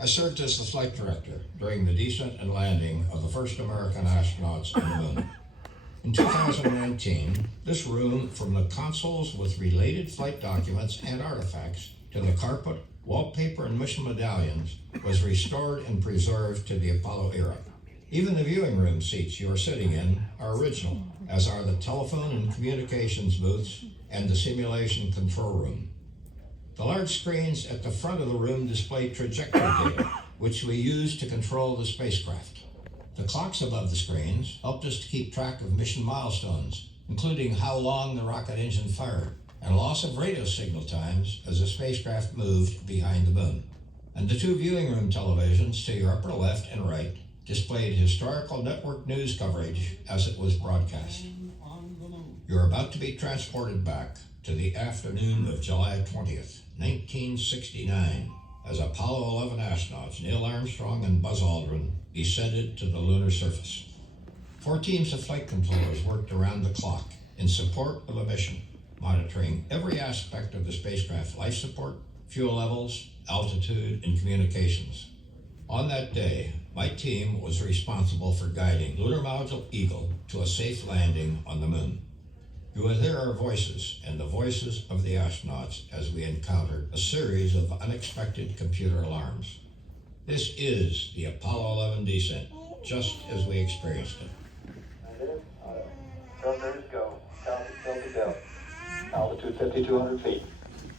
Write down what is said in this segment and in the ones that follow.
I served as the flight director during the descent and landing of the first American astronauts on the moon. In 2019, this room, from the consoles with related flight documents and artifacts to the carpet, wallpaper, and mission medallions, was restored and preserved to the Apollo era. Even the viewing room seats you are sitting in are original, as are the telephone and communications booths and the simulation control room. The large screens at the front of the room display trajectory data, which we use to control the spacecraft. The clocks above the screens helped us to keep track of mission milestones, including how long the rocket engine fired, and loss of radio signal times as the spacecraft moved behind the moon. And the two viewing room televisions to your upper left and right displayed historical network news coverage as it was broadcast. You're about to be transported back to the afternoon of July 20th, 1969, as Apollo 11 astronauts Neil Armstrong and Buzz Aldrin descended to the lunar surface. 4 teams of flight controllers worked around the clock in support of the mission, monitoring every aspect of the spacecraft: life support, fuel levels, altitude, and communications. On that day, my team was responsible for guiding Lunar Module Eagle to a safe landing on the moon. You will hear our voices and the voices of the astronauts as we encountered a series of unexpected computer alarms. This is the Apollo 11 descent, just as we experienced it. Filters go. Filters go. Altitude 5,200 feet.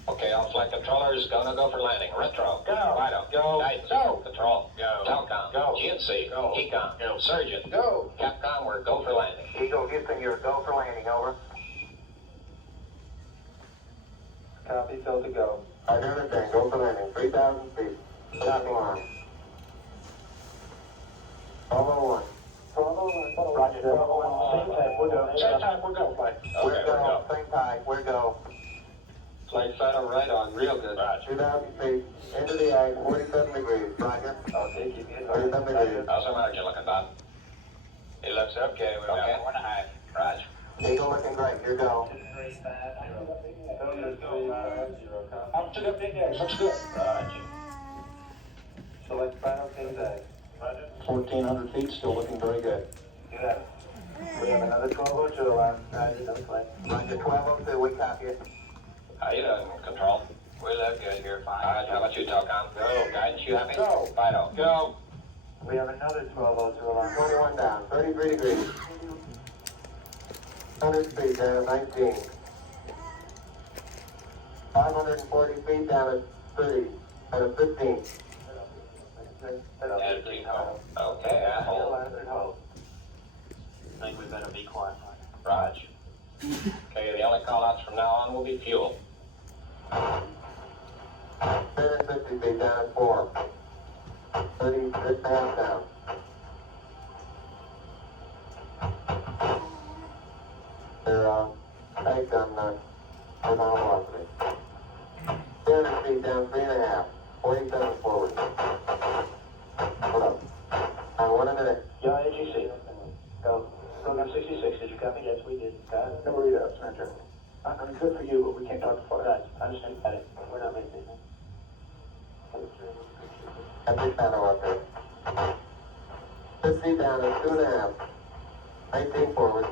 Okay, all flight controllers, go for landing. Retro. Go. Vital. Go. Guidance. Go. Control. Go. Telcom. Go. GNC. Go. Econ. Go. Surgeon. Go. Capcom, we're go for landing. Eagle Houston, you're go for landing. Over. Copy, filter go. I understand. Go for landing. 3,000 feet. Copy line. 1201. 1201. Roger. 1201. Same type. We're go. Same type, we're go. Flight. Okay, We're go. Same type. We're go. Flight final right on. Real good. Roger. 2,000 feet. Into the eye. 47 degrees. Roger. Okay, keep it. 47 degrees. How's the margin looking, Bob? It looks okay. We've got 4.5. Roger. Eagle looking great. You're go. Up to the big eggs. Looks good. Roger. Select final phase A. Roger. 1,400 feet, still looking very good. Yeah. We have another 1202 on. Roger, 1202, we copy it. How you doing, Control? We look good here. Fine. All right, how about you, Telcom? Go. Guidance, you happy? Go. Vital. Go. We have another 1202 on. 21 down, 33 degrees. 100 feet down at 19. 540 feet down at 30, at a 15. Okay, asshole. I think we better be quiet. Raj. Okay, the only call-outs from now on will be fuel. 750 feet down at 4. 36 and a half down. They're tagged on terminal velocity. 200 feet down, 3.5. 47 forward. Hold up. 1 minute. Yeah, AGC. Go. Program 66, did you copy? Yes, we did. Got it? Number readout, Senator. I'm good for you, but we can't talk before. Right, I understand. Got it. We're not making anything. Epic battle out there. 50 down at 2.5. 19 forward.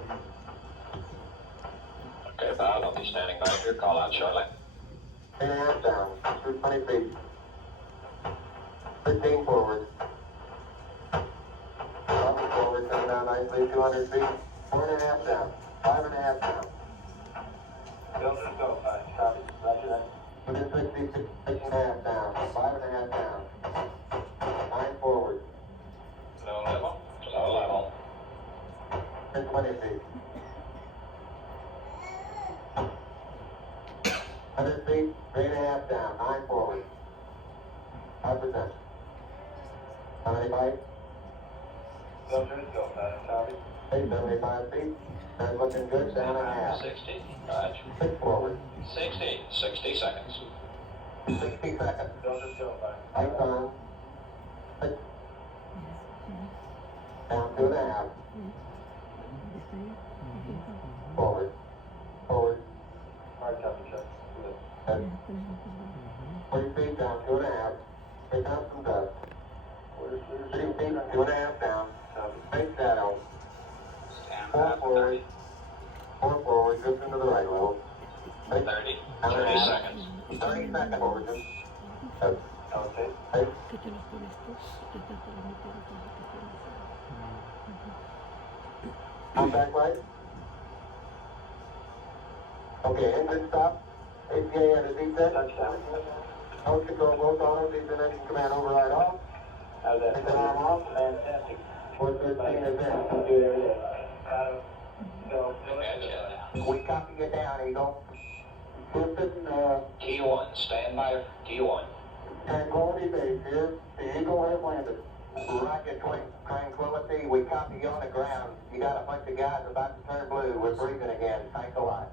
Okay, Bob, I'll be standing by for your call-out shortly. 3.5 down. 220 feet. 15 forward. 11 forward, coming down nicely, 200 feet. 4.5 down. 5.5 down. Filters go. Copy. Roger that. Within 60, 6.5 down. 5.5 down. 9 forward. Low level. Low level. 20 feet. 100 feet, 3.5 down, 9 forward. 5%. How many bites? Filters go. Copy. 75 feet. That's looking good, 7.5. 60. Roger. 6 forward. 60. 60 seconds. 60 seconds. Filters go. Lights on. 6. Down 2.5. Forward. Forward. Hard copy, check. Good. 40 feet down 2.5. Pick up some dust. 3 feet, 2.5 down. Face shadow. Stand 4 by for forward. 30. 4 forward, just into the right a little. 30. 30 seconds. 30 seconds forward, just. Okay. Face. Contact light. Okay, engine stop. APA at a descent. Touchdown. Nose control, both autos, descent engine command override off. How's that? Engine arm off. Fantastic. 413 is in. Do it every day. Go. Gotcha. We copy you down, Eagle. Houston, T1, stand by. T1. Tranquility Base here. The Eagle has landed. Roger, Tranquility, we copy you on the ground. You got a bunch of guys about to turn blue. We're breathing again. Thanks a lot.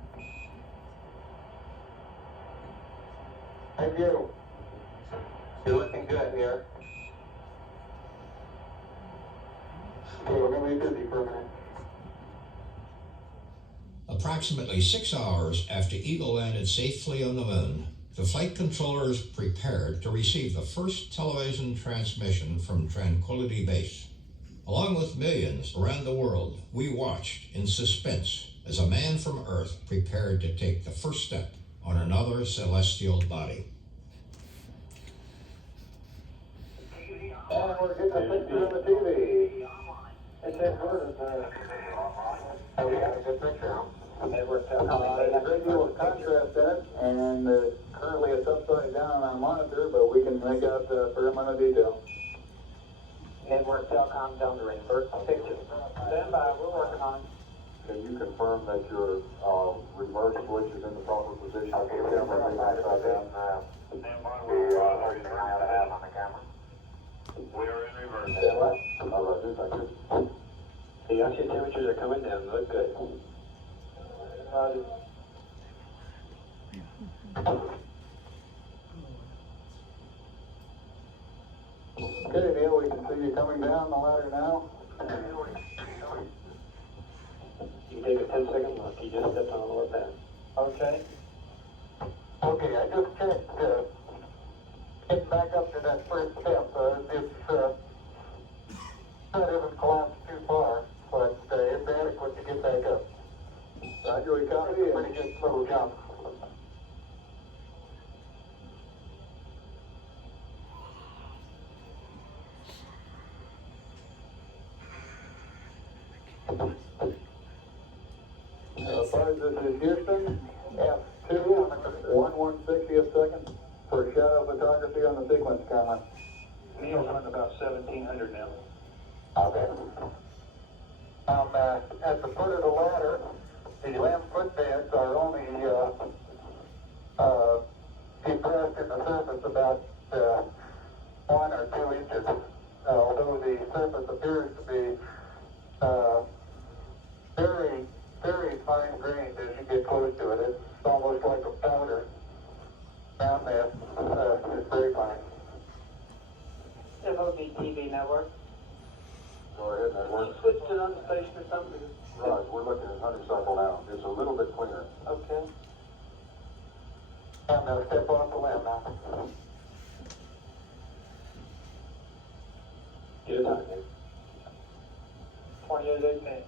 Thank you. You're looking good here. Okay, we're going to be busy for a minute. Approximately 6 hours after Eagle landed safely on the moon, the flight controllers prepared to receive the first television transmission from Tranquility Base. Along with millions around the world, we watched in suspense as a man from Earth prepared to take the first step on another celestial body. And we're getting a picture on the TV. It's that word is Oh, we got a good picture, huh? they worked out. There's a great deal of contrast in it, and currently it's upside down on our monitor, but we can make out a fair amount of detail. Network Telcom Boundary. First picture. Stand by. We're working on it. Can you confirm that your reverse switch is in the proper position? Okay, the camera being upside down. Stand by. We're 39.5 on the camera. We are in reverse. Stand by. All right, just like this. The oxygen temperatures are coming down. Look good. Okay, Neil, we can see you coming down the ladder now. You take a 10-second look. You just stepped on the lower pad. Okay. Okay, I just checked, getting back up to that first step, it hasn't collapsed too far, but, it's adequate to get back up. Roger, we copy. It's a pretty good little jump. Buzz, this is Houston. F2, 1/160th second for shadow photography on the sequence camera. Neil's running about 1,700 now. Okay. At the foot of the ladder, the lamp footbeds are only, depressed in the surface about, 1 or 2 inches. Although the surface appears to be, very, very fine grained as you get close to it. It's almost like a powder down there. It's very fine. FOD TV network. Go ahead, that You works. switched it on the station or something? Right, we're looking at honeysuckle now. It's a little bit cleaner. Okay. I'm gonna step off the limb now. Get it on there. 28:18.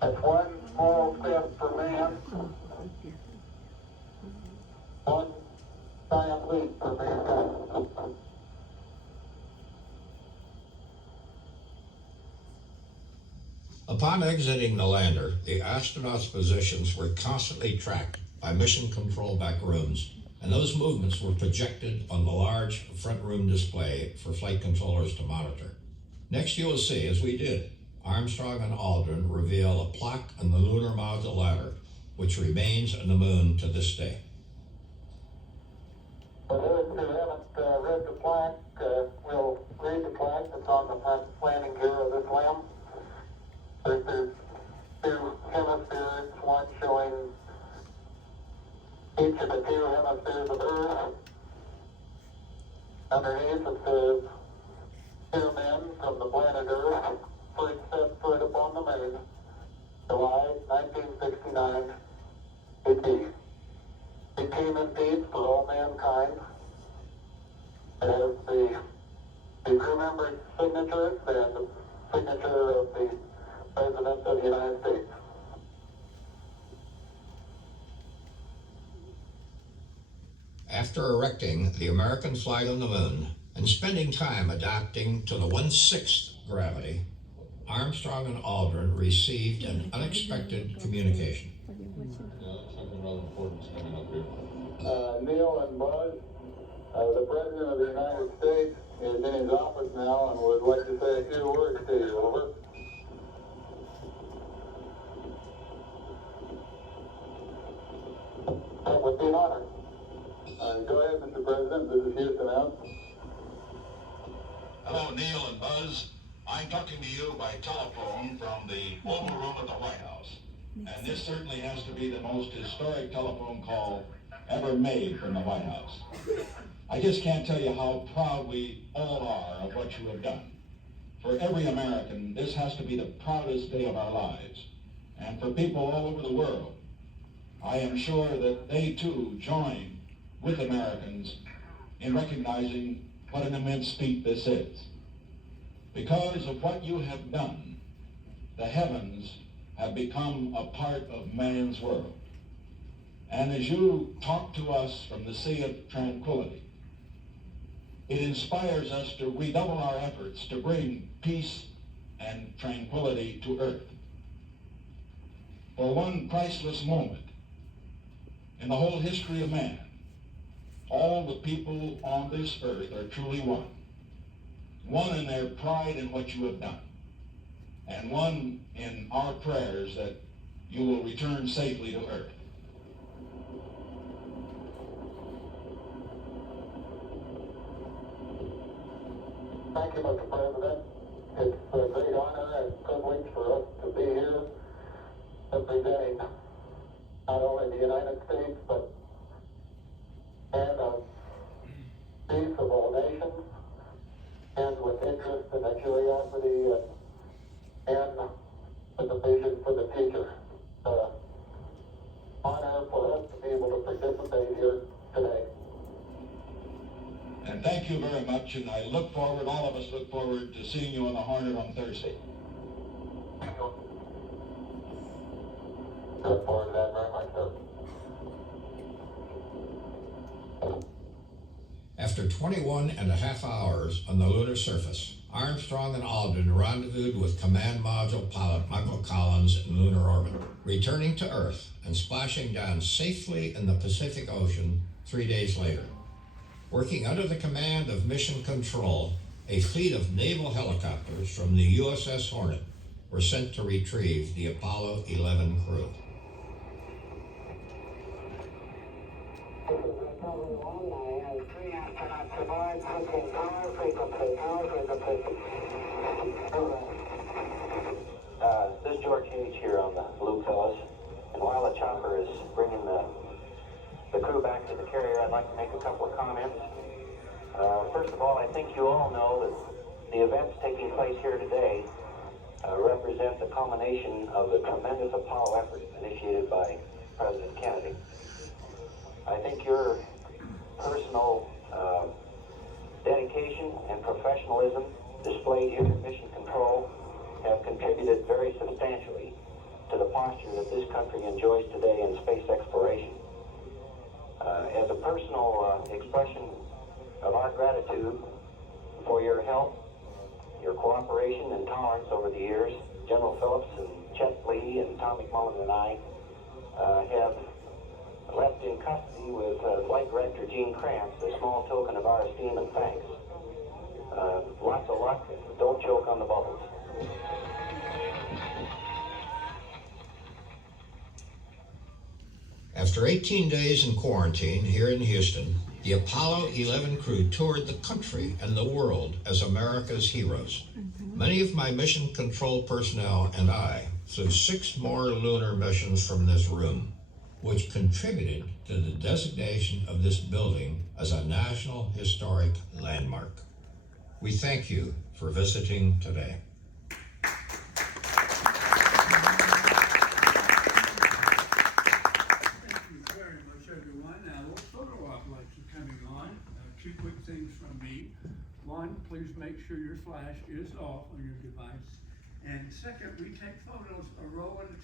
That's one small step for man, one giant leap for mankind. Upon exiting the lander, the astronauts' positions were constantly tracked by mission control back rooms, and those movements were projected on the large front room display for flight controllers to monitor. Next, you will see, as we did, Armstrong and Aldrin reveal a plaque on the lunar module ladder, which remains on the moon to this day. For those who haven't read the plaque, we'll read the plaque that's on the front landing gear of this lamb. There's 2 hemispheres, one showing each of the 2 hemispheres of Earth. Underneath it says, 2 men from the planet Earth first set foot upon the moon, July 1969, AD. It came in peace for all mankind. It has the the crew member's signatures and the signature of the President of the United States. After erecting the American flag on the moon and spending time adapting to the 1/6 gravity, Armstrong and Aldrin received an unexpected communication. Something rather important is coming up here. Neil and Buzz, the President of the United States is in his office now and would like to say a few words to you. Over. That would be an honor. Go ahead, Mr. President. This is Houston out. Hello, Neil and Buzz. I'm talking to you by telephone from the Oval Room at the White House. And this certainly has to be the most historic telephone call ever made from the White House. I just can't tell you how proud we all are of what you have done. For every American, this has to be the proudest day of our lives. And for people all over the world, I am sure that they too join with Americans in recognizing what an immense feat this is. Because of what you have done, the heavens have become a part of man's world. And as you talk to us from the Sea of Tranquility, it inspires us to redouble our efforts to bring peace and tranquility to Earth. For one priceless moment in the whole history of man, all the people on this earth are truly one. One in their pride in what you have done, and one in our prayers that you will return safely to Earth. Thank you, Mr. President. It's a great honor and privilege for us to be here representing not only the United States, but and of peace of all nations, and with interest and a curiosity and with a vision for the future. Honor for us to be able to participate here today. And thank you very much, and I look forward, all of us look forward to seeing you on the Hornet on Thursday. Look forward to that very much, sir. After 21 and a half hours on the lunar surface, Armstrong and Aldrin rendezvoused with Command Module pilot Michael Collins in lunar orbit, returning to Earth and splashing down safely in the Pacific Ocean 3 days later. Working under the command of Mission Control, a fleet of naval helicopters from the USS Hornet were sent to retrieve the Apollo 11 crew. This is Recovery 1. I have 3 astronauts aboard. Switching power frequency. This is George H. here on the Blue Fellas. And while the chopper is bringing the crew back to the carrier, I'd like to make a couple of comments. First of all, I think you all know that the events taking place here today represent the culmination of the tremendous Apollo effort initiated by President Kennedy. I think your personal dedication and professionalism displayed here at Mission Control have contributed very substantially to the posture that this country enjoys today in space exploration. As a personal expression of our gratitude for your help, your cooperation and tolerance over the years, General Phillips and Chet Lee and Tom McMullen and I have left in custody with Flight Director Gene Kranz a small token of our esteem and thanks. Lots of luck. Don't choke on the bubbles. After 18 days in quarantine here in Houston, the Apollo 11 crew toured the country and the world as America's heroes. Many of my Mission Control personnel and I flew 6 more lunar missions from this room, which contributed to the designation of this building as a National Historic Landmark. We thank you for visiting today. Very much, everyone. Photo op lights are coming on. 2 quick things from me. one, please make sure your flash is off on your device. And second, we take photos a row at a time.